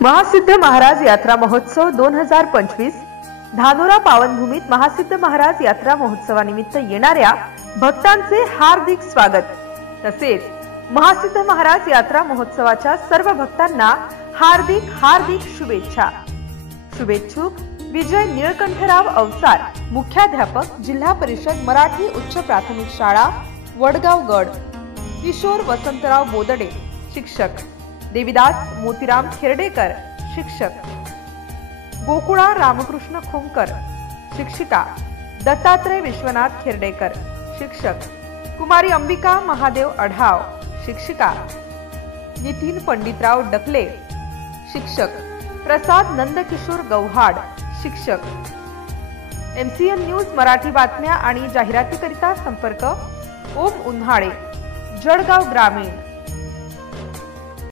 महासिद्ध महाराज यात्रा महोत्सव 2025 धानोरा पावनभूमीत महासिद्ध महाराज यात्रा महोत्सवानिमित्त येणाऱ्या भक्तांचे हार्दिक स्वागत। तसेच महासिद्ध महाराज यात्रा महोत्सवाच्या सर्व भक्तांना हार्दिक शुभेच्छा। शुभेच्छुक विजय निळकंठराव अवसार, मुख्याध्यापक, जिल्हा परिषद मराठी उच्च प्राथमिक शाळा वडगाव गड। किशोर वसंतराव बोदडे, शिक्षक। देविदास मोतीराम खेर्डेकर, शिक्षक। गोकुळा रामकृष्ण खुमकर, शिक्षिका। दत्तात्रय विश्वनाथ खेर्डेकर, शिक्षक। कुमारी अंबिका महादेव अढाव, शिक्षिका। नितीन पंडितराव डकले, शिक्षक। प्रसाद नंदकिशोर गौहाड, शिक्षक। MCN न्यूज मराठी बातम्या आणि जाहिरातीकरिता संपर्क ओम उन्हाळे, जळगाव ग्रामीण।